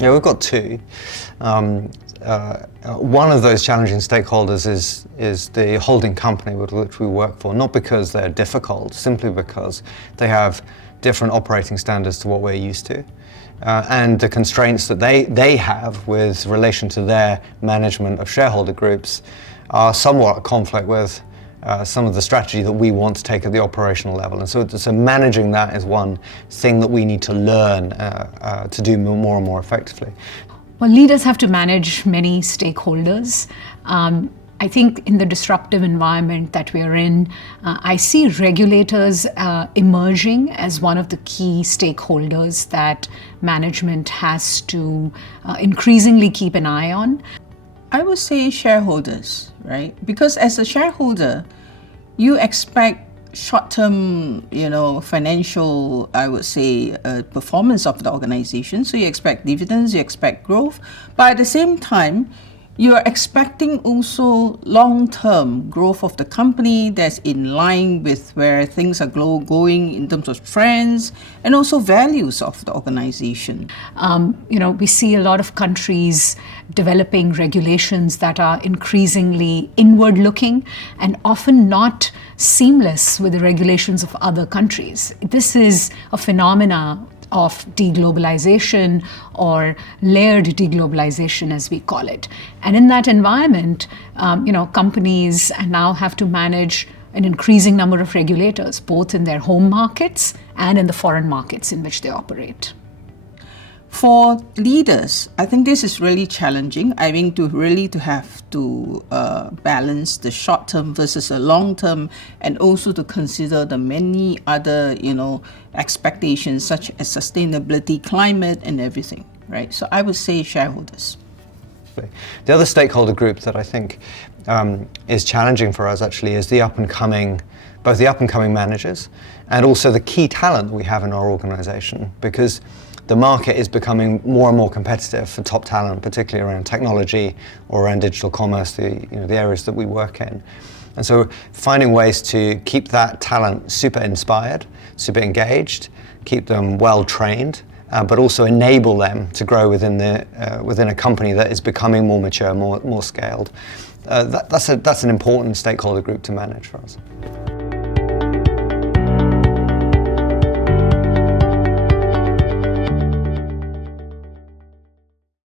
Yeah, we've got two. One of those challenging stakeholders is the holding company with which we work for, not because they're difficult, simply because they have different operating standards to what we're used to. And the constraints that they have with relation to their management of shareholder groups are somewhat at conflict with some of the strategy that we want to take at the operational level. And so managing that is one thing that we need to learn to do more and more effectively. Well, leaders have to manage many stakeholders. I think in the disruptive environment that we're in, I see regulators emerging as one of the key stakeholders that management has to increasingly keep an eye on. I would say shareholders, right? Because as a shareholder, you expect short-term, financial, I would say, performance of the organization. So you expect dividends, you expect growth, but at the same time, you are expecting also long-term growth of the company that's in line with where things are going in terms of trends and also values of the organization. We see a lot of countries developing regulations that are increasingly inward-looking and often not seamless with the regulations of other countries. This is a phenomena of deglobalization or layered deglobalization, as we call it. And in that environment, companies now have to manage an increasing number of regulators, both in their home markets and in the foreign markets in which they operate. For leaders, I think this is really challenging. I mean, to have to balance the short term versus the long term, and also to consider the many other, expectations such as sustainability, climate, and everything, right? So I would say shareholders. The other stakeholder group that I think is challenging for us actually is both the up and coming managers and also the key talent that we have in our organization, because the market is becoming more and more competitive for top talent, particularly around technology or around digital commerce, the areas that we work in. And so finding ways to keep that talent super inspired, super engaged, keep them well trained, but also enable them to grow within a company that is becoming more mature, more scaled. That's an important stakeholder group to manage for us.